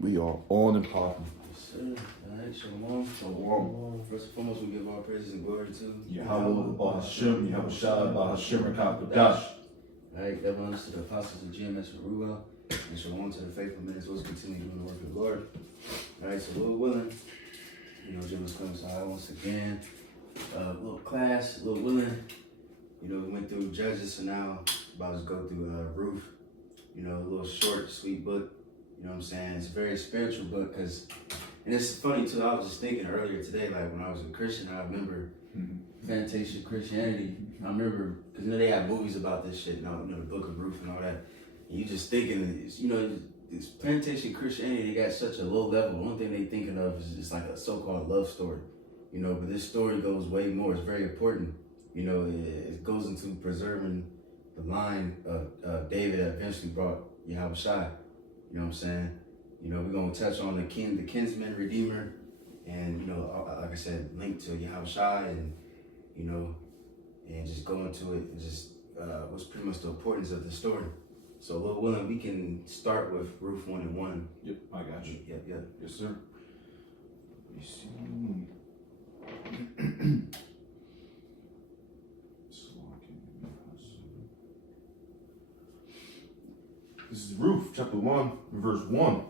We are on and popping. Yes, sir. All right, shalom. First and foremost, we give all praises and glory to Yahweh, Bahashim, Yahushua, Bahashim, Rakapadash. All right, that belongs to the apostles of GMS and Ruah, and shalom to the faithful men as well as continue doing the work of the Lord. All right, so Lord willing, Jim was coming side once again. Little class, Lord willing. We went through Judges, so now about to go through Ruth. A little short, sweet book. You know what I'm saying? It's a very spiritual book and it's funny too. I was just thinking earlier today, like when I was a Christian, I remember Fantasia Christianity. I remember because they have movies about this shit. The Book of Ruth and all that. And you just thinking, it's Fantasia Christianity. They got such a low level. The only thing they thinking of is just like a so-called love story. But this story goes way more. It's very important. It goes into preserving the line of David that eventually brought Yahushua. You know what I'm saying? We're going to touch on the kinsman redeemer and, like I said, link to Yahushua and, and just go into it and just what's pretty much the importance of the story. So, Lord willing, we can start with Ruth 1 and 1. Yep, I got you. Yep. Yes, sir. Let me see. This is Ruth, chapter 1, verse 1.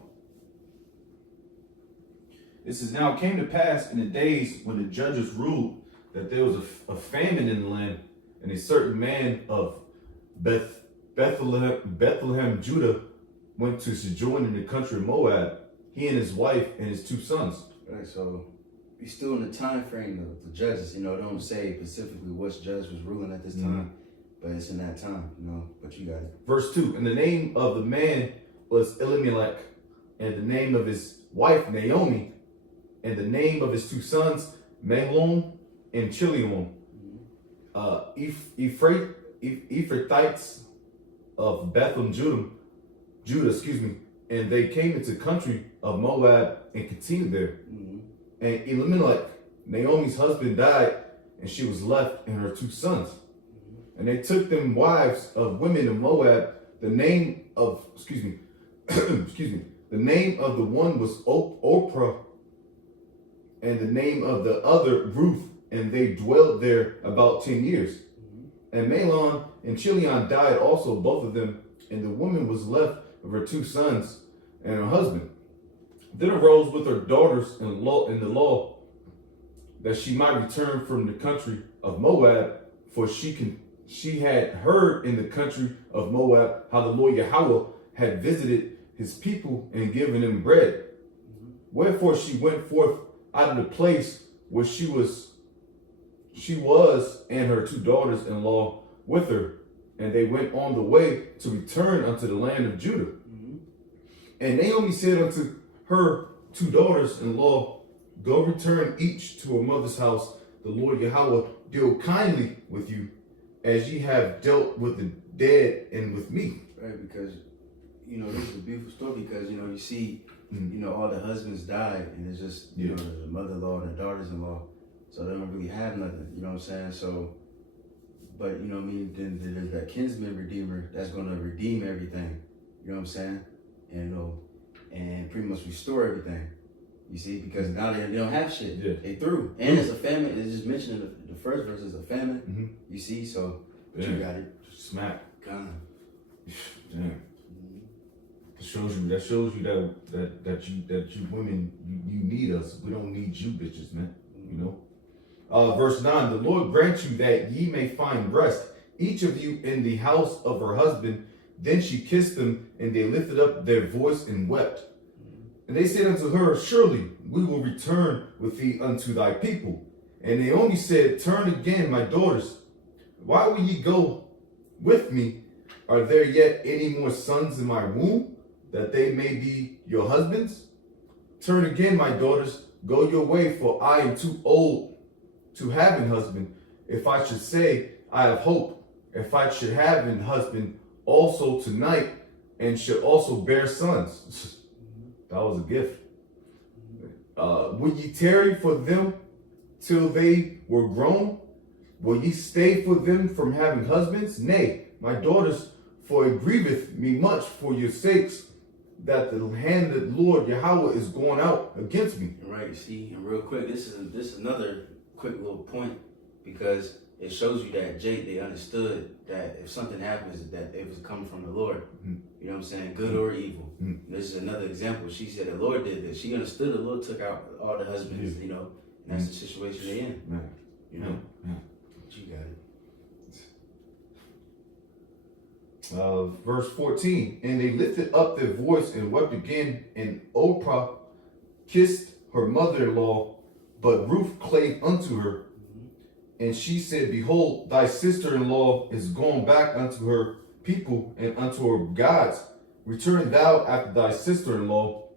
It says, Now it came to pass in the days when the judges ruled that there was a famine in the land, and a certain man of Bethlehem, Judah, went to sojourn in the country of Moab, he and his wife and his 2 sons. Right, so we're still in the time frame of the judges. It don't say specifically which judge was ruling at this time. But it's in that time, but you got it. Verse 2, and the name of the man was Elimelech, and the name of his wife Naomi, and the name of his 2 sons, Mahlon and Chilion. Ephrathites of Bethlehem, Judah, and they came into the country of Moab and continued there. And Elimelech, Naomi's husband, died, and she was left and her 2 sons. And they took them wives of women of Moab. The name of, the name of the one was Oprah, and the name of the other Ruth, and they dwelled there about 10 years. And Mahlon and Chilion died also, both of them, and the woman was left with her 2 sons and her husband. Then arose with her daughters in the law that she might return from the country of Moab, for she had heard in the country of Moab how the Lord Yahweh had visited his people and given them bread. Wherefore she went forth out of the place where she was and her 2 daughters-in-law with her, and they went on the way to return unto the land of Judah. And Naomi said unto her 2 daughters-in-law, Go return each to her mother's house. The Lord Yahweh deal kindly with you, as ye have dealt with the dead and with me. Right, because, this is a beautiful story because, you see, all the husbands died and it's just, the mother-in-law and the daughters-in-law. So they don't really have nothing, you know what I'm saying? So, but, then there's that kinsman redeemer that's going to redeem everything, you know what I'm saying? And pretty much restore everything. You see, because now they don't have shit. Yeah. They threw. And it's a famine. It's just mentioned in the first verse is a famine. You see, so you got it. Smack. Gone. Damn. That shows you that you women, you need us. We don't need you bitches, man. Verse 9, the Lord grant you that ye may find rest, each of you in the house of her husband. Then she kissed them, and they lifted up their voice and wept. And they said unto her, Surely we will return with thee unto thy people. And Naomi said, Turn again, my daughters. Why will ye go with me? Are there yet any more sons in my womb, that they may be your husbands? Turn again, my daughters, go your way, for I am too old to have an husband. If I should say, I have hope, if I should have an husband also tonight, and should also bear sons. That was a gift. Would ye tarry for them till they were grown? Will ye stay for them from having husbands? Nay, my daughters, for it grieveth me much for your sakes. that the hand of the Lord Yahweh is going out against me. Right. See, and real quick, this is another quick little point, because it shows you that they understood that if something happens, that it was coming from the Lord. Mm-hmm. You know what I'm saying? Good or evil. Mm-hmm. This is another example. She said the Lord did this. She understood the Lord took out all the husbands, you know, and that's the situation they're in. Man. You know? Yeah. But you got it. Verse 14, and they lifted up their voice and wept again, and Oprah kissed her mother-in-law, but Ruth clave unto her, and she said, behold, thy sister-in-law is gone back unto her people and unto her gods. Return thou after thy sister-in-law.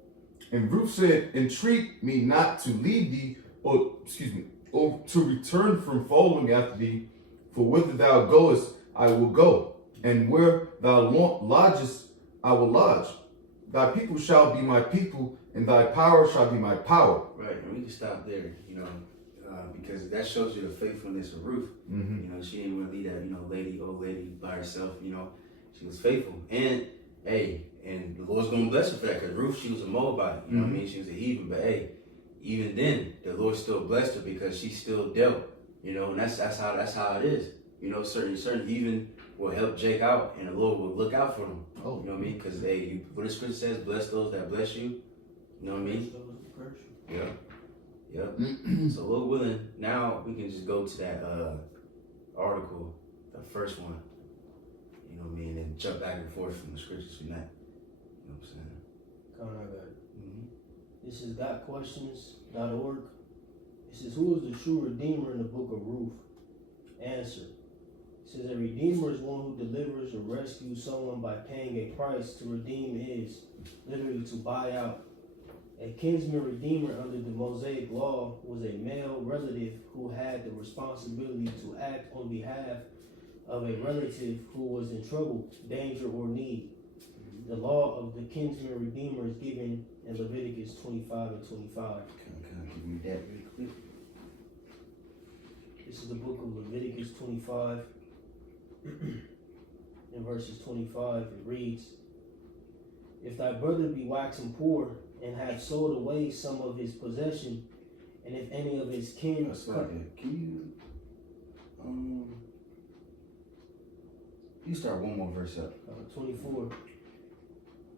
And Ruth said, entreat me not to leave thee, or to return from following after thee, for whither thou goest, I will go. And where thou lodgest, I will lodge. Thy people shall be my people, and thy power shall be my power. Right, and we can stop there, you know, because that shows you the faithfulness of Ruth. Mm-hmm. You know, she didn't want to leave that, you know, old lady by herself. You know, she was faithful, and and the Lord's gonna bless her for that. Because Ruth, she was a Moabite. You know what I mean? She was a heathen, but even then, the Lord still blessed her because she still dealt. You know, and that's how it is. You know, certain heathen will help Jake out, and the Lord will look out for them. Oh. You know what I mean? Because what the scripture says, bless those that bless you. You know what I mean? Yeah. Yeah. So Lord willing, now we can just go to that article, the first one. You know what I mean? And jump back and forth from the scriptures from that. You know what I'm saying? Come on, I got it. This is gotquestions.org. It says, who is the true redeemer in the book of Ruth? Answer. It says, a redeemer is one who delivers or rescues someone by paying a price. To redeem is literally to buy out. A kinsman redeemer under the Mosaic law was a male relative who had the responsibility to act on behalf of a relative who was in trouble, danger, or need. The law of the kinsman redeemer is given in Leviticus 25 and 25. Can I give you that really quick? This is the book of Leviticus 25. In verses 25, it reads, if thy brother be waxen poor, and have sold away some of his possession, and if any of his kin... Can you start one more verse up? 24.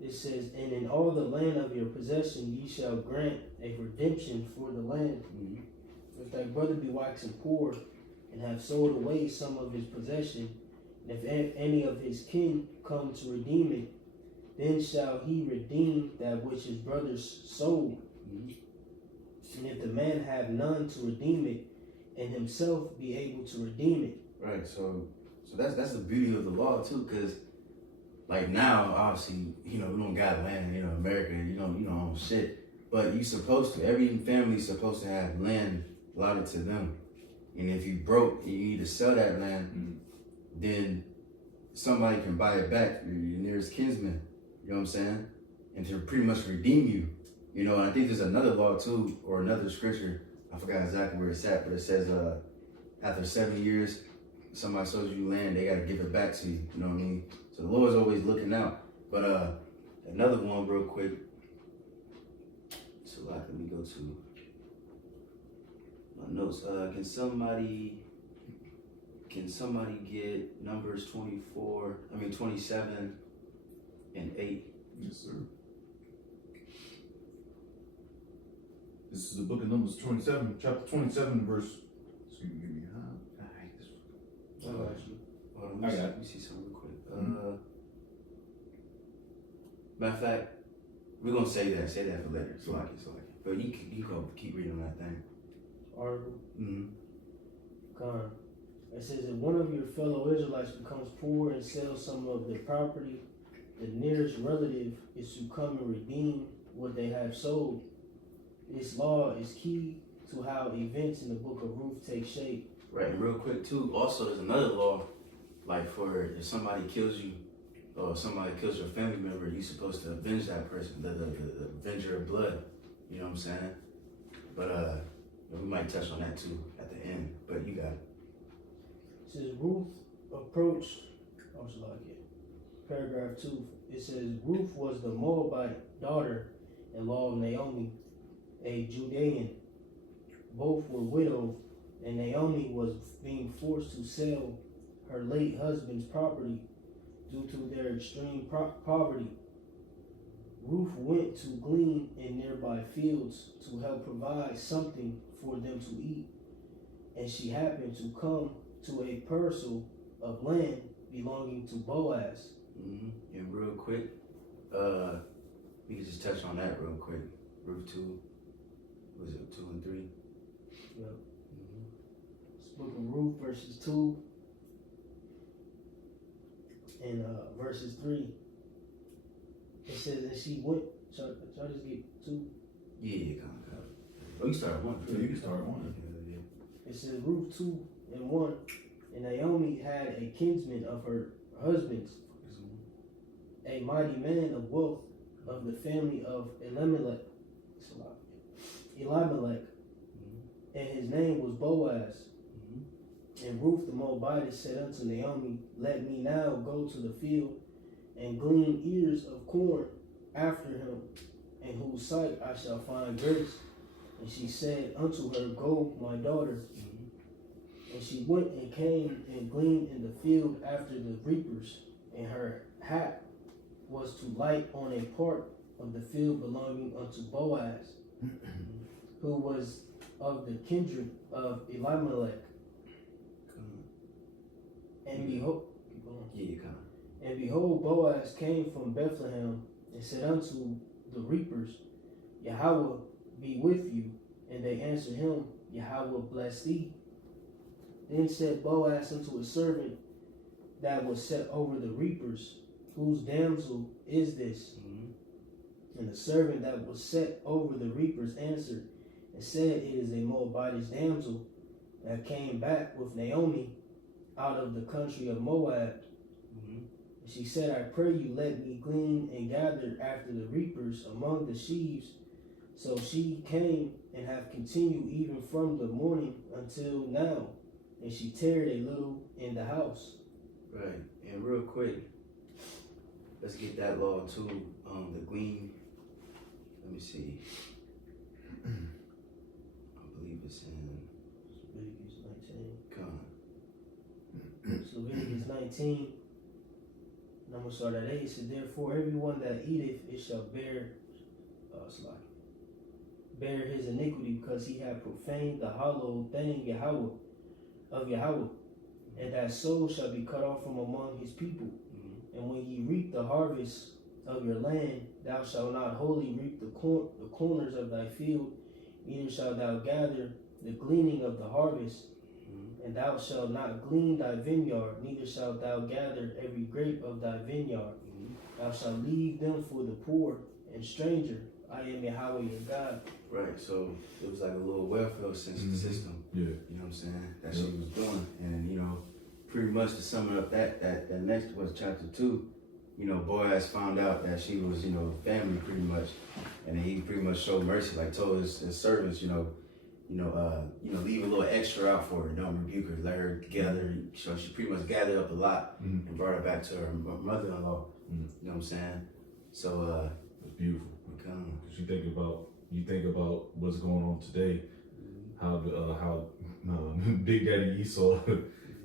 It says, and in all the land of your possession ye shall grant a redemption for the land. If thy brother be waxen poor, and have sold away some of his possession, and if any of his kin come to redeem it, then shall he redeem that which his brothers sold. And if the man have none to redeem it, and himself be able to redeem it. Right, so that's the beauty of the law too, because like now, obviously, you know, we don't got land, you know, America, you don't own shit. But you supposed to, every family's supposed to have land allotted to them. And if you broke, you need to sell that land, then somebody can buy it back, your nearest kinsman. You know what I'm saying? And to pretty much redeem you. You know, and I think there's another law too, or another scripture. I forgot exactly where it's at, but it says after 7 years, somebody sells you land, they got to give it back to you. You know what I mean? So the Lord's always looking out. But another one real quick. So let me go to my notes. Can somebody get Numbers 27 and 8? Yes, sir. This is the book of Numbers 27, chapter 27, verse. Excuse me, give me I hate this one. Let me see something real quick. Matter of fact, we're gonna say that for later. So like it. But you go keep reading on that thing. Article. It says, if one of your fellow Israelites becomes poor and sells some of their property, the nearest relative is to come and redeem what they have sold. This law is key to how events in the book of Ruth take shape. Right, and real quick too, also there's another law, like for if somebody kills you or somebody kills your family member, you're supposed to avenge that person, the avenger of blood. You know what I'm saying? But we might touch on that too at the end, but you got it. It says Ruth approached, paragraph 2, it says Ruth was the Moabite daughter-in-law of Naomi, a Judean. Both were widowed, and Naomi was being forced to sell her late husband's property due to their extreme poverty. Ruth went to glean in nearby fields to help provide something for them to eat, and she happened to come to a parcel of land belonging to Boaz. And real quick, we can just touch on that real quick. Ruth 2, was it 2 and 3? Yep. It's book of Ruth, verses 2 and verses 3. It says that she went. Shall I just get 2? Yeah, kind of. Oh, you start 1. Yeah, you can start 1. Yeah. It says Ruth 2 and 1. And Naomi had a kinsman of her husband's, a mighty man of wealth of the family of Elimelech, and his name was Boaz. And Ruth the Moabitess said unto Naomi, Let me now go to the field and glean ears of corn after him, in whose sight I shall find grace. And she said unto her, Go, my daughter. And she went and came and gleaned in the field after the reapers, and her hap was to light on a part of the field belonging unto Boaz, who was of the kindred of Elimelech. And behold, Boaz came from Bethlehem and said unto the reapers, Yahweh be with you. And they answered him, Yahweh bless thee. Then said Boaz unto a servant that was set over the reapers, Whose damsel is this? And the servant that was set over the reapers answered and said, It is a Moabitish damsel that came back with Naomi out of the country of Moab. And she said, I pray you, let me glean and gather after the reapers among the sheaves. So she came and have continued even from the morning until now. And she tarried a little in the house. Right. And real quick, let's get that law too. The glean. Let me see. I believe it's in Leviticus 19. Come. So Leviticus 19. And I'm going to start at 8. It says, Therefore everyone that eateth it shall bear his iniquity, because he hath profaned the hallowed thing of Yahweh, and that soul shall be cut off from among his people. And when ye reap the harvest of your land, thou shalt not wholly reap the corners of thy field, neither shalt thou gather the gleaning of the harvest. And thou shalt not glean thy vineyard, neither shalt thou gather every grape of thy vineyard. Thou shalt leave them for the poor and stranger. I am Yahweh your God. Right, so it was like a little welfare system. Yeah. You know what I'm saying? That she was doing. And, you know, pretty much to sum it up, that next was chapter 2. You know, Boaz found out that she was, you know, family pretty much. And he pretty much showed mercy, like told his servants, leave a little extra out for her. Don't rebuke her. Let her gather. So she pretty much gathered up a lot and brought her back to her mother-in-law. You know what I'm saying? So it's beautiful. Because you think about what's going on today, how Big Daddy Esau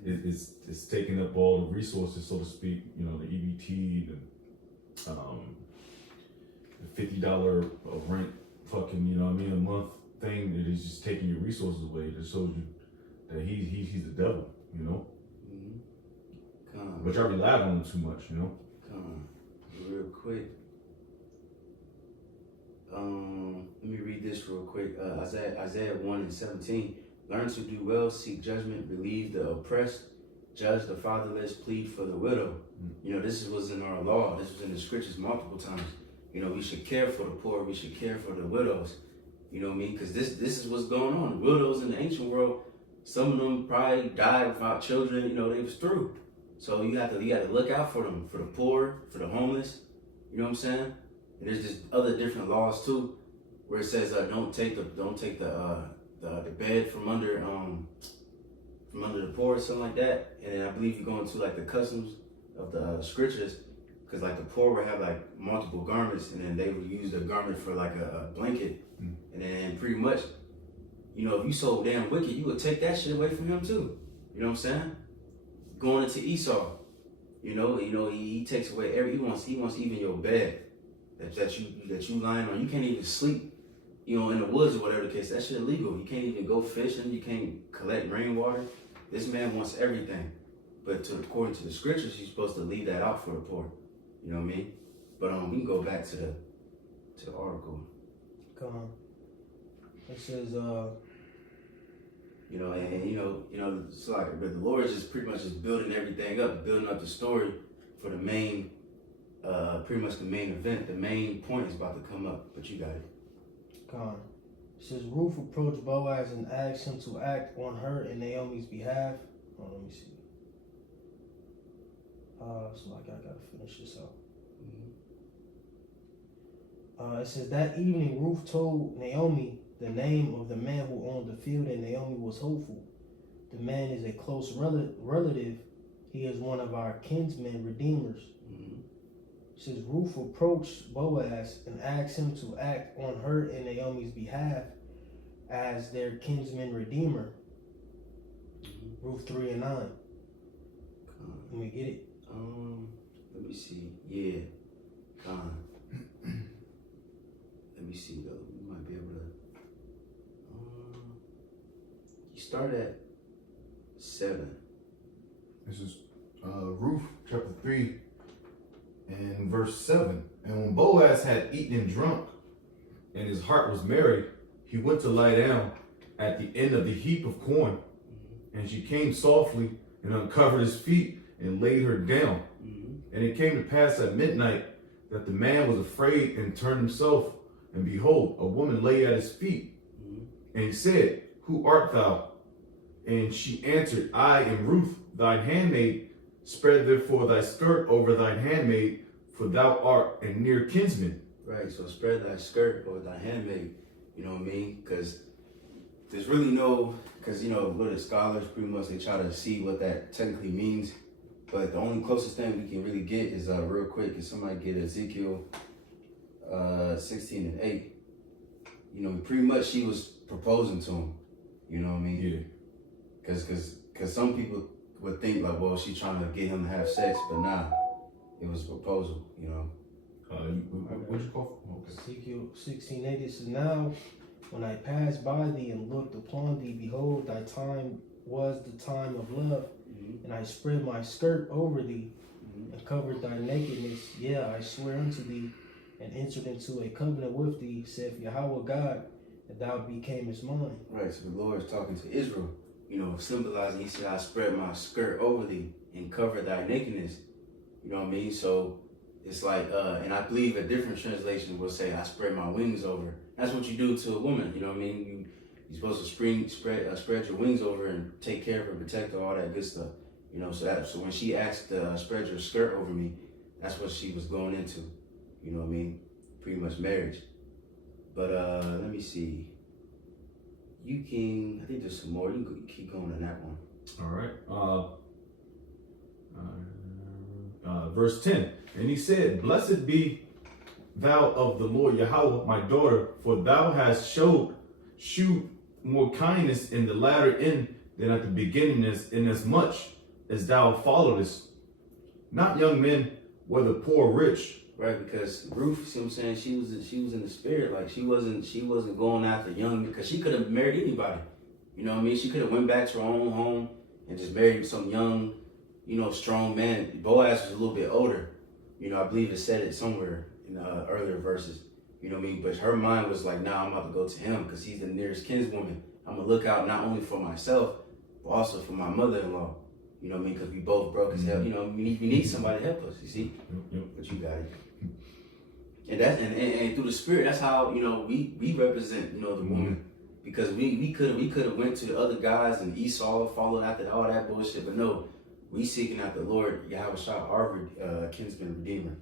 is taking up all the resources, so to speak. You know, the EBT, the $50 rent, fucking, you know what I mean, a month thing. That is just taking your resources away. It shows you that he's the devil, you know. But y'all rely on him too much, you know. Real quick. Let me read this real quick. Isaiah 1:17. Learn to do well, seek judgment, relieve the oppressed, judge the fatherless, plead for the widow. You know, this was in our law. This was in the scriptures multiple times. You know, we should care for the poor. We should care for the widows. You know what I mean? Because this is what's going on. The widows in the ancient world, some of them probably died without children. You know, they was through. So you have to look out for them, for the poor, for the homeless. You know what I'm saying? And there's just other different laws too, where it says don't take the bed from under the poor or something like that. And then I believe you go into like the customs of the scriptures, because like the poor would have like multiple garments, and then they would use the garment for like a blanket, and then pretty much, you know, if you so damn wicked, you would take that shit away from him too. You know what I'm saying? Going into Esau, you know, he takes away he wants even your bed that you lying on. You can't even sleep, you know, in the woods or whatever the case. That shit illegal. You can't even go fishing. You can't collect rainwater. This man wants everything, but according to the scriptures, you're supposed to leave that out for the poor. You know what I mean? But we can go back to the article. Come on. It says, you know, and it's like, but the Lord is just pretty much just building everything up, building up the story for the main, pretty much the main event. The main point is about to come up, but you got it. come on. It says, Ruth approached Boaz and asked him to act on her and Naomi's behalf. Oh, let me see. So I gotta finish this out. It says, that evening Ruth told Naomi the name of the man who owned the field, and Naomi was hopeful. The man is a close relative. He is one of our kinsman redeemers. It says, Ruth approached Boaz and asked him to act on her and Naomi's behalf as their kinsman redeemer. Ruth 3 and 9. Let me get it. Let me see. Yeah. Let me see though. We might be able to. You start at 7. This is Ruth chapter 3 and verse 7. And when Boaz had eaten and drunk, and his heart was merry, he went to lie down at the end of the heap of corn. And she came softly and uncovered his feet and laid her down. And it came to pass at midnight that the man was afraid and turned himself. And behold, a woman lay at his feet. And he said, Who art thou? And she answered, I am Ruth, thine handmaid. Spread therefore thy skirt over thine handmaid, for thou art a near kinsman. Right, so spread thy skirt over thy handmaid. You know what I mean? Because there's really no, because, you know, what the scholars pretty much, they try to see what that technically means. But the only closest thing we can really get is real quick, is somebody get Ezekiel 16 and 8. You know, pretty much she was proposing to him. You know what I mean? Yeah. Because some people would think like, well, she's trying to get him to have sex, but nah, it was a proposal. You know. What'd you call? Okay. Ezekiel 16:8. It says, Now when I passed by thee and looked upon thee, behold, thy time was the time of love, and I spread my skirt over thee, and covered thy nakedness. Yeah, I swear unto thee, and entered into a covenant with thee, saith Yahweh God, that thou becamest mine. Right, so the Lord is talking to Israel, you know, symbolizing, he said, I spread my skirt over thee and covered thy nakedness. You know what I mean? So it's like, and I believe a different translation will say, I spread my wings over. That's what you do to a woman, you know what I mean? You're supposed to spread your wings over and take care of her, protect her, all that good stuff. You know, so when she asked to spread your skirt over me, that's what she was going into. You know what I mean? Pretty much marriage. But let me see. You can, I think there's some more. You can keep going on that one. All right. Verse 10. And he said, Blessed be thou of the Lord Yahweh, my daughter, for thou hast shewed more kindness in the latter end than at the beginning, inasmuch as thou followest not young men, whether poor or rich. Right, because Ruth, see what I'm saying, she was in the spirit. Like she wasn't going after young, because she could have married anybody. You know what I mean? She could have went back to her own home and just married some young, you know, strong man. Boaz was a little bit older. You know, I believe it said it somewhere in earlier verses. You know what I mean? But her mind was like, nah, I'm about to go to him because he's the nearest kinswoman. I'm going to look out not only for myself, but also for my mother-in-law. You know what I mean? Because we both broke as hell. You know, we need somebody to help us, you see? But you got it. And that's and through the spirit, that's how, you know, we represent, you know, the woman. Because we could have went to the other guys and Esau, followed after all that bullshit. But no, we seeking out the Lord, Yahweh Shah, our kinsman redeemer.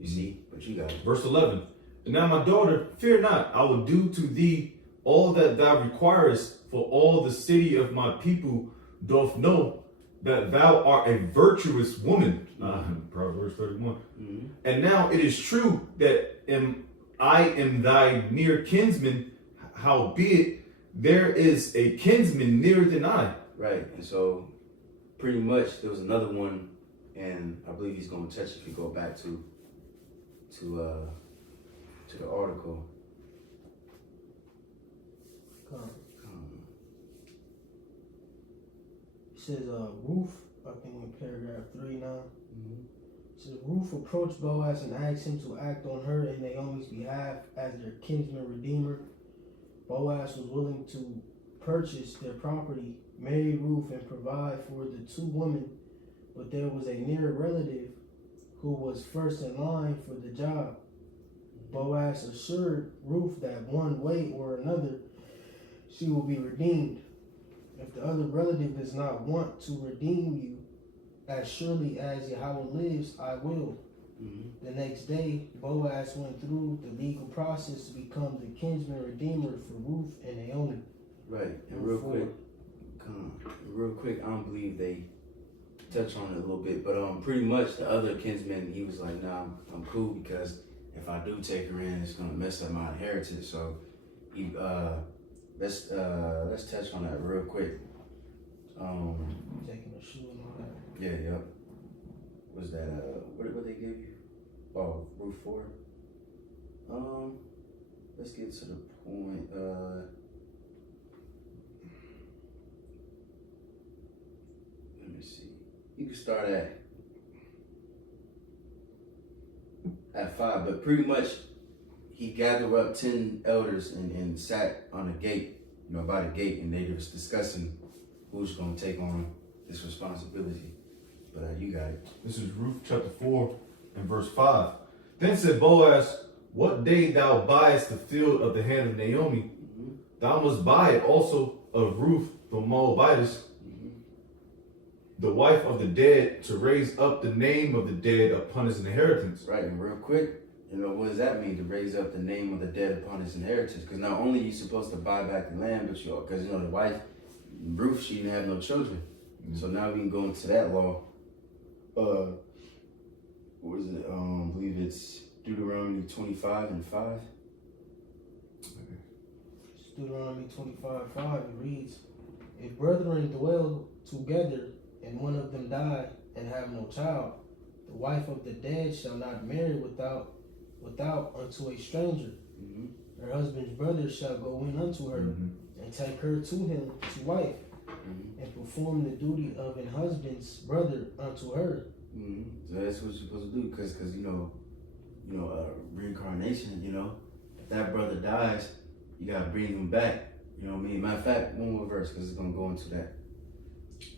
You see? But you got it. Verse 11. And now my daughter, fear not, I will do to thee all that thou requirest, for all the city of my people doth know that thou art a virtuous woman. Proverbs 31. Mm-hmm. And now it is true that I am thy near kinsman, howbeit there is a kinsman nearer than I. Right, and so pretty much there was another one, and I believe he's going to touch if you go back to the article. It says, Ruth, I think in paragraph 3 now. Mm-hmm. It says, Ruth approached Boaz and asked him to act on her and Naomi's behalf as their kinsman redeemer. Boaz was willing to purchase their property, marry Ruth, and provide for the two women, but there was a near relative who was first in line for the job. Boaz assured Ruth that one way or another she will be redeemed. If the other relative does not want to redeem you, as surely as Yahweh lives, I will. Mm-hmm. The next day, Boaz went through the legal process to become the kinsman redeemer for Ruth and Naomi. Right, and real quick, I don't believe they touch on it a little bit, but pretty much the other kinsman, he was like, nah, I'm cool, because if I do take her in, it's gonna mess up my inheritance. So he let's touch on that real quick. Taking a shoe and all that. Yeah, yep. Was that what they give you? Oh, Ruth 4. Let's get to the point. Let me see. You can start at 5, but pretty much he gathered up 10 elders and sat on the gate, by the gate, and they was discussing who's going to take on this responsibility. But you got it. This is Ruth chapter 4 and verse 5. Then said Boaz, what day thou buyest the field of the hand of Naomi, thou must buy it also of Ruth the Moabitess, the wife of the dead, to raise up the name of the dead upon his inheritance. Right, and real quick, what does that mean, to raise up the name of the dead upon his inheritance? Because not only are you supposed to buy back the land, but because the wife, Ruth, she didn't have no children. Mm-hmm. So now we can go into that law. What is it? I believe it's Deuteronomy 25 and 5. Deuteronomy 25:5, it reads, if brethren dwell together, and one of them die and have no child, the wife of the dead shall not marry without unto a stranger. Mm-hmm. Her husband's brother shall go in unto her, and take her to him to wife, and perform the duty of an husband's brother unto her. Mm-hmm. So that's what you're supposed to do, because reincarnation. If that brother dies, you gotta bring him back. You know what I mean? Matter of fact, one more verse, because it's gonna go into that.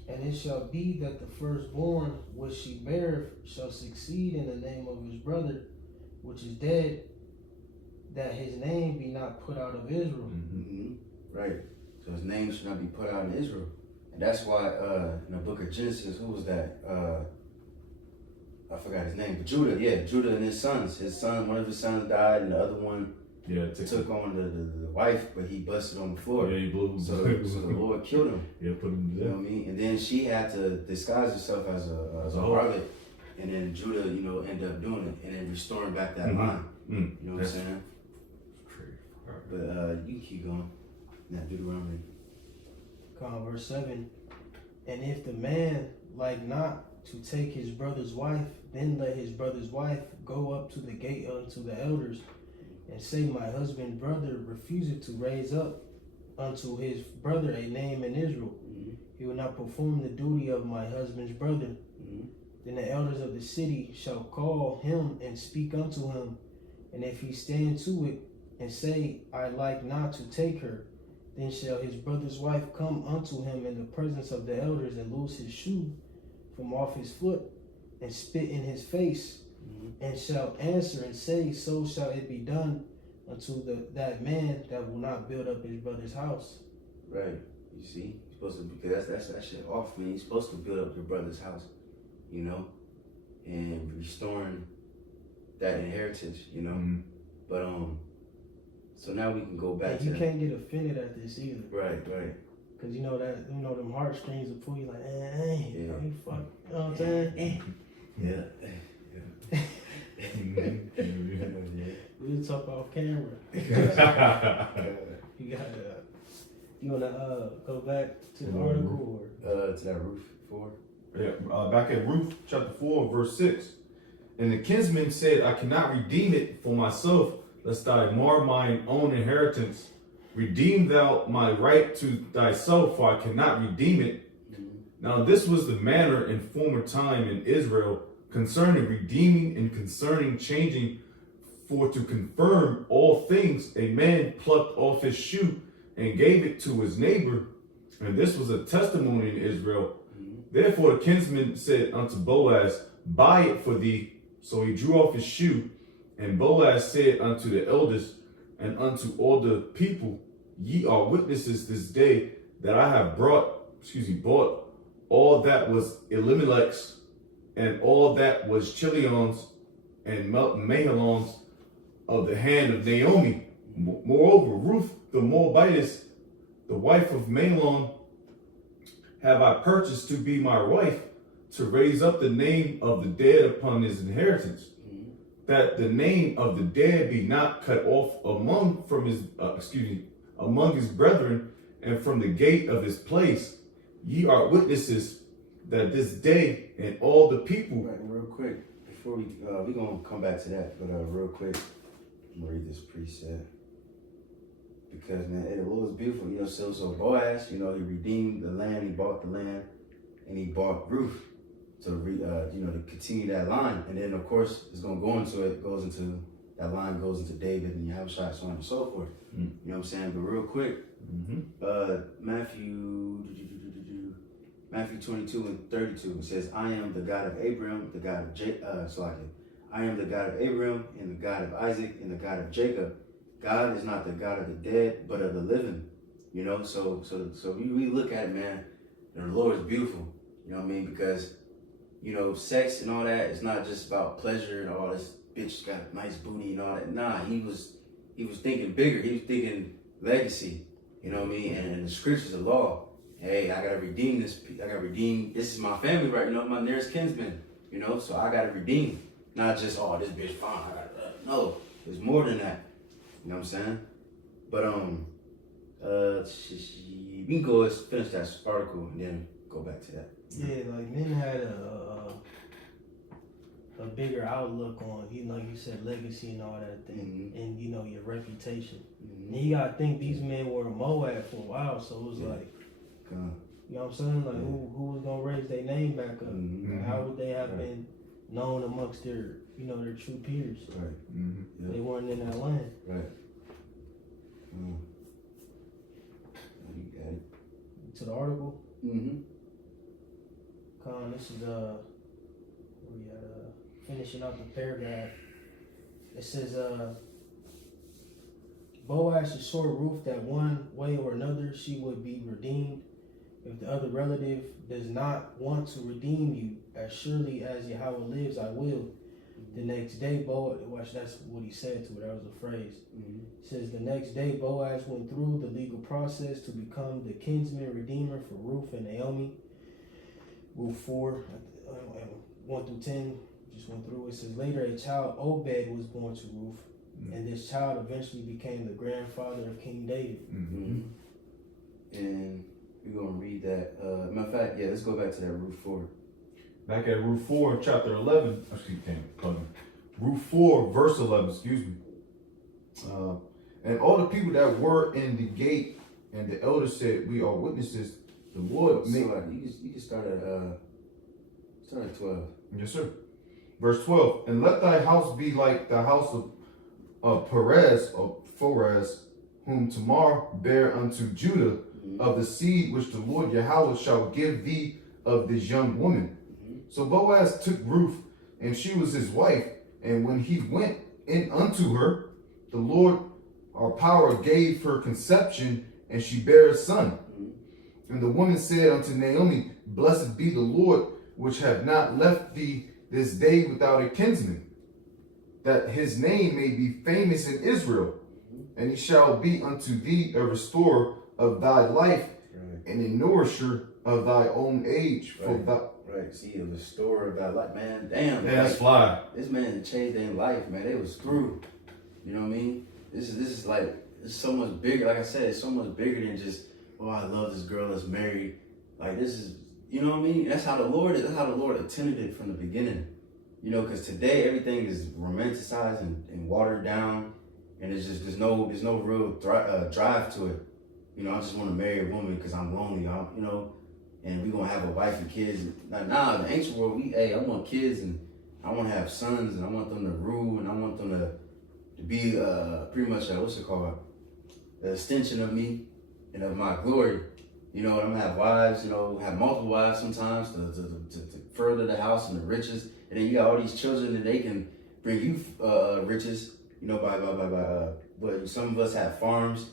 And it shall be that the firstborn which she beareth shall succeed in the name of his brother, which is dead, that his name be not put out of Israel. Mm-hmm. Right. So his name should not be put out in Israel. And that's why in the book of Genesis, who was that? I forgot his name, but Judah. Yeah, Judah and his sons. One of his sons died, and the other one took on the wife, but he busted on the floor. Yeah, he blew him. So the Lord killed him. Yeah, put him to death. You know what I mean? And then she had to disguise herself as a harlot. And then Judah, ended up doing it and then restoring back that line. You know what I'm saying? But you keep going. Now, Deuteronomy. Verse 7. And if the man like not to take his brother's wife, then let his brother's wife go up to the gate unto the elders, and say, my husband's brother refuseth to raise up unto his brother a name in Israel. He will not perform the duty of my husband's brother. Then the elders of the city shall call him and speak unto him. And if he stand to it and say, I like not to take her, then shall his brother's wife come unto him in the presence of the elders, and loose his shoe from off his foot, and spit in his face, and shall answer and say, so shall it be done unto that man that will not build up his brother's house. Right. You see, you're supposed to, because that's that shit off, man. You're supposed to build up your brother's house, and restoring that inheritance, But so now we can go back and you can't get offended at this either. Right. Cause you know them heartstrings will pull you like, hey, Yeah. you fuck, you know what I'm saying? Yeah. We'll talk off camera. You wanna go back to the article or? To that Ruth 4. Yeah, back at Ruth chapter 4, verse 6. And the kinsman said, I cannot redeem it for myself, lest I mar mine own inheritance. Redeem thou my right to thyself, for I cannot redeem it. Now this was the manner in former time in Israel concerning redeeming and concerning changing. For to confirm all things, a man plucked off his shoe and gave it to his neighbor. And this was a testimony in Israel. Therefore the kinsman said unto Boaz, buy it for thee. So he drew off his shoe, and Boaz said unto the elders and unto all the people, ye are witnesses this day that I have bought all that was Elimelech's, and all that was Chilion's and Mahlon's of the hand of Naomi. Moreover, Ruth the Moabitess, the wife of Mahlon, have I purchased to be my wife, to raise up the name of the dead upon his inheritance, that the name of the dead be not cut off among his brethren, and from the gate of his place. Ye are witnesses that this day and all the people. Right, real quick, before we're gonna come back to that, but real quick, I'm gonna read this precept. Because man, it was beautiful, you know. So Boaz, you know, he redeemed the land, he bought the land, and he bought Ruth to to continue that line. And then of course it's gonna go into that line goes into David and Yahushua, so on and so forth. You know what I'm saying? But real quick, Matthew 22 and 32, it says, I am the God of Abraham, the God of I am the God of Abraham and the God of Isaac and the God of Jacob. God is not the God of the dead, but of the living. You know, so we look at it, man, and the Lord is beautiful. You know what I mean? Because, you know, sex and all that is not just about pleasure and all this bitch got a nice booty and all that. Nah, he was thinking bigger. He was thinking legacy. You know what I mean? And the scriptures, the law. Hey, I gotta redeem this. This is my family, right? You know, my nearest kinsman. You know, so I gotta redeem. Not just, oh, this bitch fine. No, there's more than that. You know what I'm saying? But we can go finish that article and then go back to that. Yeah, like men had a bigger outlook on, like you said, legacy and all that thing, and you know, your reputation. And you gotta think these men were in Moab for a while, so it was like, you know what I'm saying? Like who was gonna raise their name back up? Like, how would they have been known amongst their, you know, their true peers? Right. They weren't in that land. Right. You got it. To the article. Con, this is we finishing up the paragraph. It says Boaz assured Ruth that one way or another she would be redeemed. If the other relative does not want to redeem you, as surely as Yahweh lives, I will. The next day, Boaz, that's what he said to her, that was a phrase. It says, the next day, Boaz went through the legal process to become the kinsman redeemer for Ruth and Naomi. Ruth 4, 1 through 10, just went through. It says, later a child, Obed, was born to Ruth, and this child eventually became the grandfather of King David. And we're going to read that. Matter of fact, let's go back to that Ruth 4. Back at Ruth 4, chapter 11. Ruth 4, verse 11, and all the people that were in the gate and the elders said, we are witnesses. The Lord made... You can start at 12. Yes, sir. Verse 12. And let thy house be like the house of Perez, or Pharez, whom Tamar bare unto Judah, of the seed which the Lord Yahweh shall give thee of this young woman. So Boaz took Ruth, and she was his wife. And when he went in unto her, the Lord, our power, gave her conception, and she bare a son. And the woman said unto Naomi, blessed be the Lord, which have not left thee this day without a kinsman, that his name may be famous in Israel. And he shall be unto thee a restorer of thy life, and a nourisher of thy own age. For Right. thy... Right. See, the restorer of that life, man. Damn. Yeah, that's fly. This man changed their life, man. They was through. You know what I mean? This is like, it's so much bigger. Like I said, it's so much bigger than just, oh, I love this girl that's married. Like, this is, you know what I mean? That's how the Lord attended it from the beginning. You know, because today everything is romanticized and watered down, and it's just there's no real drive to it. You know, I just want to marry a woman because I'm lonely. You know, and we gonna have a wife and kids. Nah, in the ancient world, I want kids and I want to have sons and I want them to rule and I want them to be pretty much what's it called, the extension of me and of my glory. You know, I'm gonna have wives. You know, have multiple wives sometimes to further the house and the riches. And then you got all these children and they can bring you riches. You know, but some of us have farms.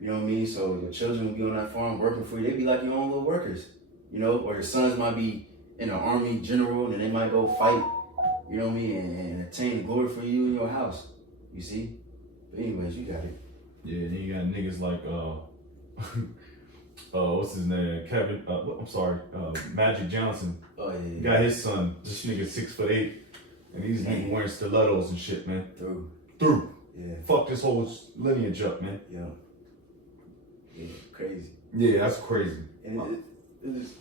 You know what I mean? So your children will be on that farm working for you. They be like your own little workers. You know, or your sons might be in an army general and they might go fight. You know what I mean? And attain the glory for you in your house. You see? But anyways, you got it. Yeah, then you got niggas like what's his name? Kevin. Magic Johnson. Oh yeah. He got his son. This nigga 6'8", and he's even wearing stilettos and shit, man. Through. Yeah. Fuck this whole lineage up, man. Yeah. Yeah. Crazy. Yeah, that's crazy. And it is.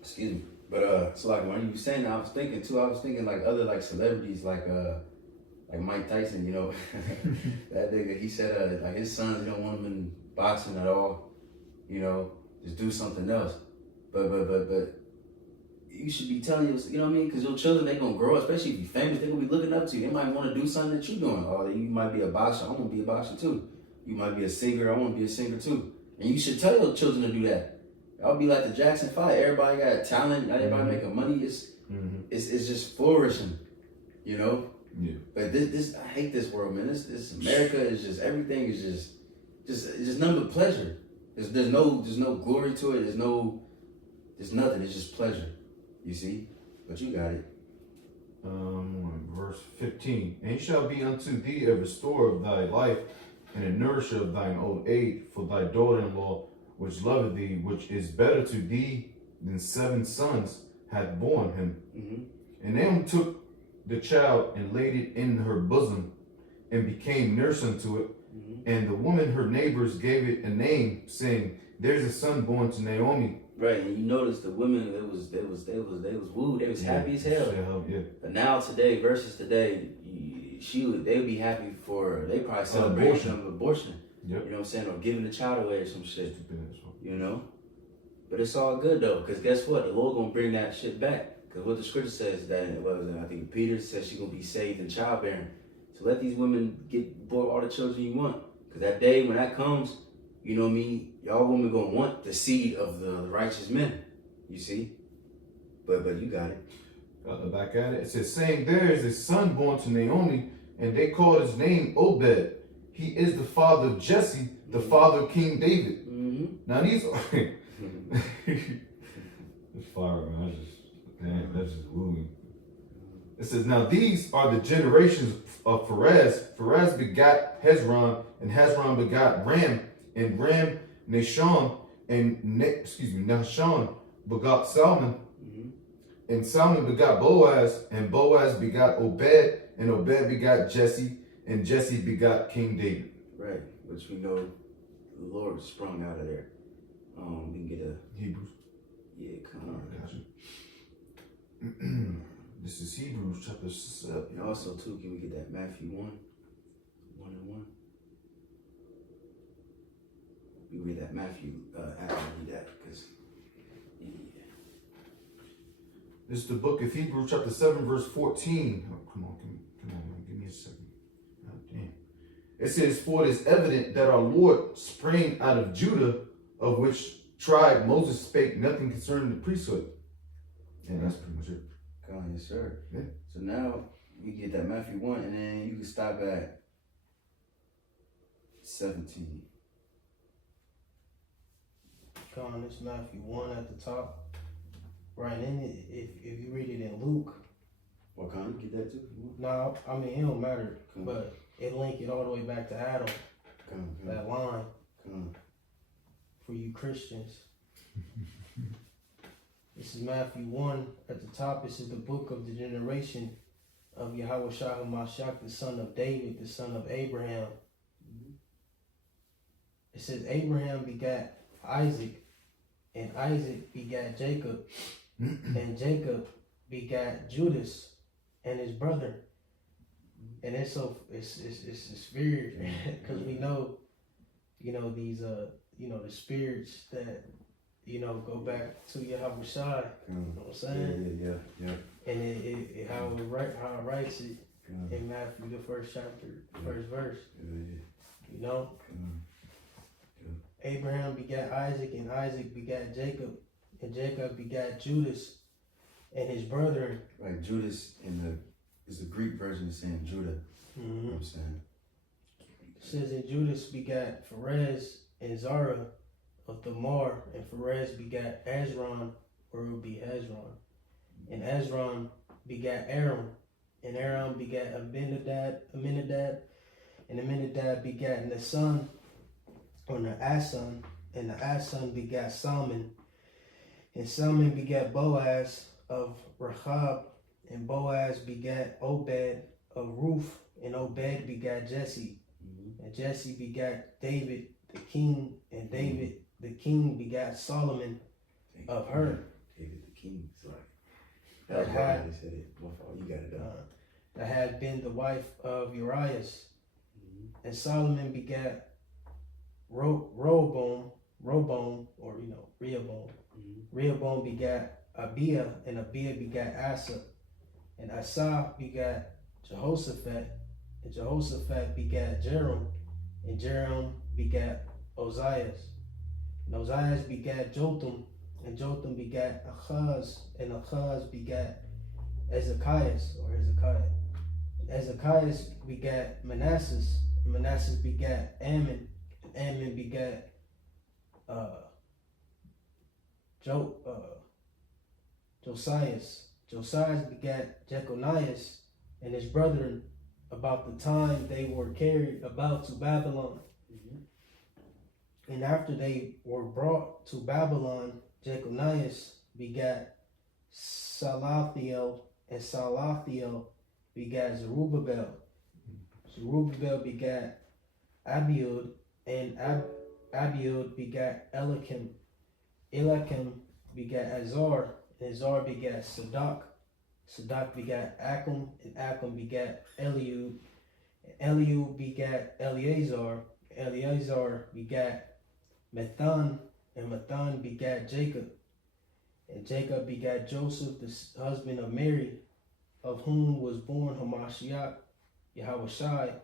Excuse me. But so like when you were saying that, I was thinking like other like celebrities like Mike Tyson, you know. That nigga, he said like his sons don't want him in boxing at all, you know, just do something else. But you should be telling you know what I mean? Because your children, they gonna grow up, especially if you're famous, they gonna be looking up to you. They might want to do something that you're doing. Or you might be a boxer, I want to be a boxer too. You might be a singer, I want to be a singer too. And you should tell your children to do that. I'll be like the Jackson 5. Everybody got talent. Everybody making money. It's just flourishing, you know. Yeah. But this I hate this world, man. This America is just everything is just nothing but pleasure. There's no glory to it. There's nothing. It's just pleasure. You see, but you got it. Verse 15. And he shall be unto thee a restorer of thy life and a nourisher of thine old age, for thy daughter-in-law, which loveth thee, which is better to thee than 7 sons, hath borne him. Mm-hmm. And Naomi took the child and laid it in her bosom, and became nurse unto it. Mm-hmm. And the woman, her neighbors, gave it a name, saying, "There's a son born to Naomi." Right, and you notice the women, they was wooed, they was happy as hell. Yeah. But now today versus today, they'd be happy for, they probably celebrate some abortion. Yep. You know what I'm saying? Or giving the child away or some shit. You know? But it's all good though, because guess what? The Lord gonna bring that shit back. Because what the scripture says that, I think Peter says she's gonna be saved in childbearing. So let these women get born all the children you want. Because that day when that comes, you know what I mean? Y'all women gonna want the seed of the righteous men. You see? But you got it. Back at it. It says, saying, there is a son born to Naomi, and they called his name Obed. He is the father of Jesse, the father of King David. Mm-hmm. Now these are it's fire, man. That's just wooing. It says, now these are the generations of Perez. Perez begot Hezron, and Hezron begot Ram, and Ram Nahshon, and Nahshon begot Salmon, and Salmon begot Boaz, and Boaz begot Obed, and Obed begot Jesse, and Jesse begot King David. Right, which we know the Lord sprung out of there. We can get a Hebrews. Yeah, come on. Gotcha. This is Hebrews chapter 7. And also too, can we get that Matthew 1 and 1? We read that Matthew after we read that, because This is the book of Hebrews chapter 7 verse 14. Oh, come on, give me a second. God damn. It says, for it is evident that our Lord sprang out of Judah, of which tribe Moses spake nothing concerning the priesthood. And that's pretty much it. come on, yes sir. Yeah. So now we get that Matthew 1, and then you can stop at 17. Come on, it's Matthew 1 at the top. Right in it, if you read it in Luke. Well, can you get that too? No, I mean, it don't matter. Come But it link it all the way back to Adam. Come That line Come for you Christians. This is Matthew 1. At the top, this is the book of the generation of Yahweh Shai HaMashiach, the son of David, the son of Abraham. It says Abraham begat Isaac, and Isaac begat Jacob, and Jacob begat Judas and his brother. And it's weird because we know, these the spirits that go back to Yahweh Shai. You know what I'm saying? Yeah. And it how it writes it in Matthew the first chapter, first verse. Abraham begat Isaac, and Isaac begat Jacob, and Jacob begat Judas and his brethren. Right, Judas is the Greek version of saying Judah. You know what I'm saying? It says, and Judas begat Perez and Zara of Thamar, and Perez begat Ezron, or it would be Hezron. And Ezron begat Aram, and Aram begat Aminadab, and Aminadab begat Naasson, or Naason, and Naason begat Salmon, and Salmon begat Boaz of Rahab, and Boaz begat Obed of Ruth, and Obed begat Jesse, and Jesse begat David the king, and David the king begat Solomon of her. David the king. It's like that was why they said it. My fault. You got it done. That had been the wife of Urias, and Solomon begat Rehoboam, or Rehoboam. Rehoboam begat Abiah, and Abiah begat Asa, and Asa begat Jehoshaphat, and Jehoshaphat begat Jeram, and Jeram begat Ozias, and Ozias begat Jotham, and Jotham begat Achaz, and Achaz begat Hezekiah, and Hezekiah begat Manasseh, and Manasseh begat Ammon, and Ammon begat Josias. Josias begat Jeconias and his brethren about the time they were carried about to Babylon. And after they were brought to Babylon, Jeconias begat Salathiel, and Salathiel begat Zerubbabel. Zerubbabel begat Abiud, and Abiud begat Eliakim. Eliakim begat Azar, and Azar begat Sadak. Sadak begat Achim, and Achim begat Eliud. And Eliud begat Eleazar. Eleazar begat Methan, and Methan begat Jacob. And Jacob begat Joseph, the husband of Mary, of whom was born Hamashiach, Yahweh Shai,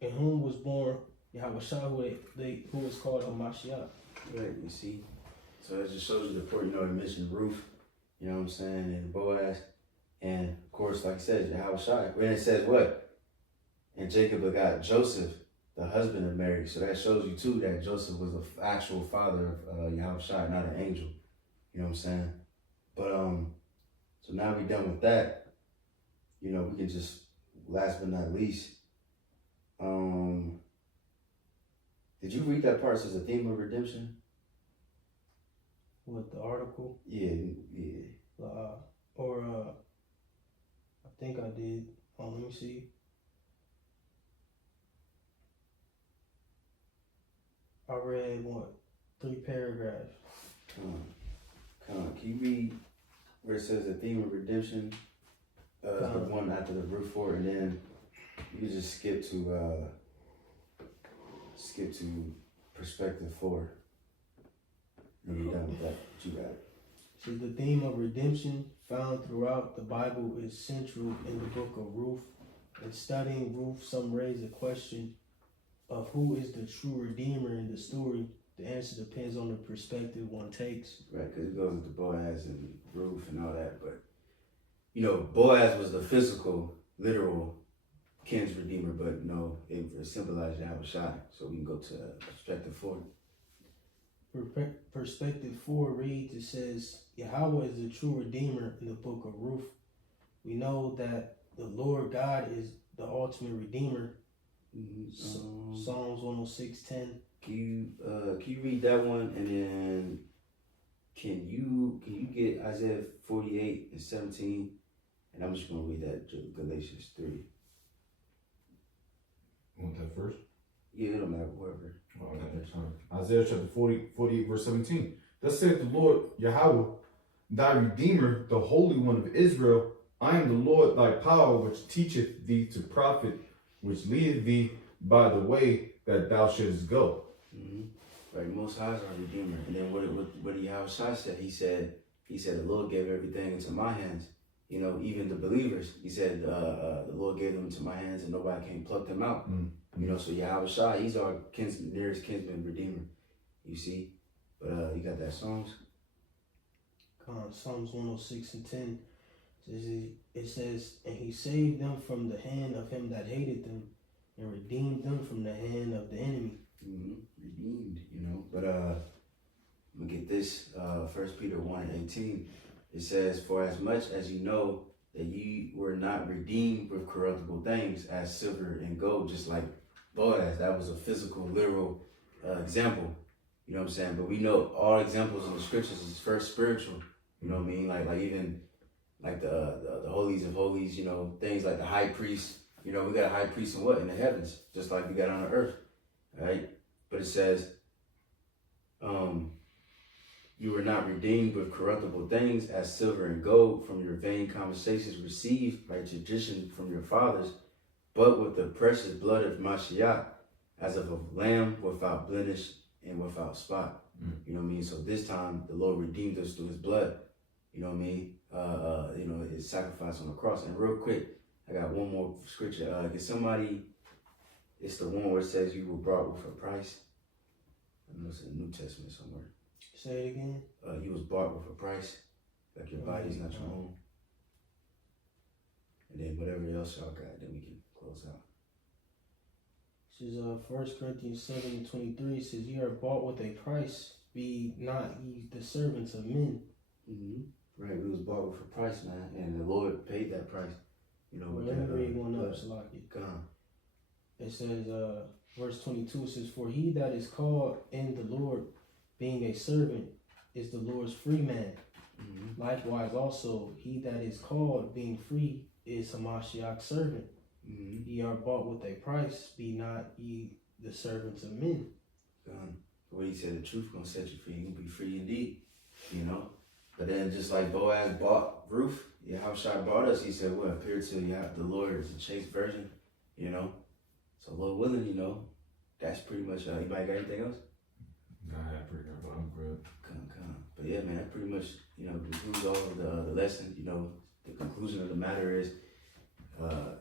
in whom was born Yahweh Shai, who is called Hamashiach. Right, you see. So that just shows you the point, it mentioned Ruth, you know what I'm saying, and Boaz, and of course, like I said, Yahweh Shai. And it says what? And Jacob begot Joseph, the husband of Mary. So that shows you too that Joseph was the actual father of Yahweh Shai, not an angel. You know what I'm saying? But so now we done with that. We can just, last but not least, did you read that part that says the theme of redemption? What, the article? Yeah. I think I did. Let me see. I read 3 paragraphs. Can you read where it says the theme of redemption? The one after the Ruth 4, and then you just skip to perspective 4. And you're done with that. You got it. So the theme of redemption found throughout the Bible is central in the book of Ruth. In studying Ruth, some raise a question of who is the true redeemer in the story. The answer depends on the perspective one takes. Right, because it goes into Boaz and Ruth and all that. But, Boaz was the physical, literal king's redeemer, but it symbolized Yahweh Shai. So we can go to perspective 4. Perspective 4 reads, it says, Yahweh is the true redeemer in the book of Ruth. We know that the Lord God is the ultimate redeemer. Psalms 106:10. Can you read that one, and then Can you get Isaiah 48:17? And I'm just gonna read that Galatians 3. Want that first? Yeah, it don't matter, whoever. Oh, I got that time. Isaiah chapter 48, verse 17. Thus saith the Lord Yahweh, thy Redeemer, the Holy One of Israel. I am the Lord thy power, which teacheth thee to profit, which leadeth thee by the way that thou shouldest go. Mm-hmm. Right, Most High is our Redeemer. And then what Yahweh said, he said, the Lord gave everything into my hands. You know, even the believers, he said, the Lord gave them into my hands and nobody can pluck them out. Mm-hmm. You know, so Yahweh, he's our nearest kinsman redeemer. You see? But you got that Psalms? Psalms 106:10 it says, and he saved them from the hand of him that hated them, and redeemed them from the hand of the enemy. Mm-hmm. Redeemed, you know. But I'm gonna get this. 1 Peter 1:18. It says, for as much as you know that ye were not redeemed with corruptible things as silver and gold, just like Boaz, that was a physical, literal example. You know what I'm saying? But we know all examples in the scriptures is first spiritual. You know what I mean? Like even like the holies of holies, you know, things like the high priest. You know, we got a high priest in what? In the heavens, just like we got on the earth. Right? But it says, you were not redeemed with corruptible things as silver and gold from your vain conversations received by tradition from your fathers, but with the precious blood of Mashiach, as of a lamb without blemish and without spot. You know what I mean? So this time the Lord redeemed us through his blood. You know what I mean? You know, his sacrifice on the cross. And real quick, I got one more scripture. Get somebody, it's the one where it says you were bought with a price. I know it's in the New Testament somewhere. Say it again. You was bought with a price. Like your body's not your own. And then whatever else y'all got, then we can close out. This is 1 Corinthians 7:23. It says, ye are bought with a price, be not ye the servants of men. Mm-hmm. Right, we was bought with a price, man, and the Lord paid that price. You know, with Let me that, read one up, but Salaki. gone. It says, verse 22, it says, for he that is called in the Lord, being a servant, is the Lord's free man. Mm-hmm. Likewise also, he that is called, being free, is Hamashiach's servant. Mm-hmm. Ye are bought with a price, be not ye the servants of men. Gone. What he said, the truth gonna set you free. You gonna be free indeed. You know. But then just like Boaz bought Ruth, Yahushua bought us. He said, "What appeared to you? The Lord is a chaste virgin." You know. So Lord willing, you know, that's pretty much. Anybody got anything else? Nah, I'm good. Come. But yeah, man, that pretty much, you know, concludes all of the lesson. You know, the conclusion of the matter is, the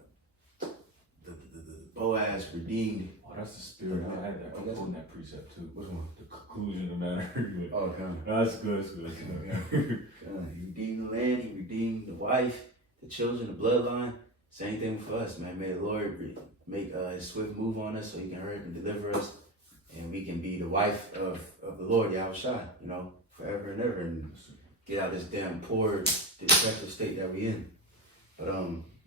Boaz redeemed. Oh, that's the spirit. I had that. I'm quoting that precept too. Which one? The conclusion of the matter. Oh, come. That's good. That's good. He redeemed the land. He redeemed the wife, the children, the bloodline. Same thing for us, man. May the Lord make his swift move on us so he can hurry and deliver us, and we can be the wife of the Lord, Yahushua, you know, forever and ever, and get out of this damn poor, depressive state that we in. But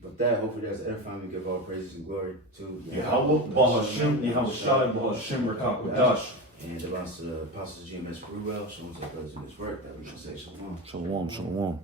with that, hopefully that's edifying. We give all praises and glory to Yahweh, Bahashem, Yahushua, Bahashem, Rakakwadash. and it belongs to the apostles GMS Ruel, showing us our brothers in this work that we can say shalom. Shalom, shalom.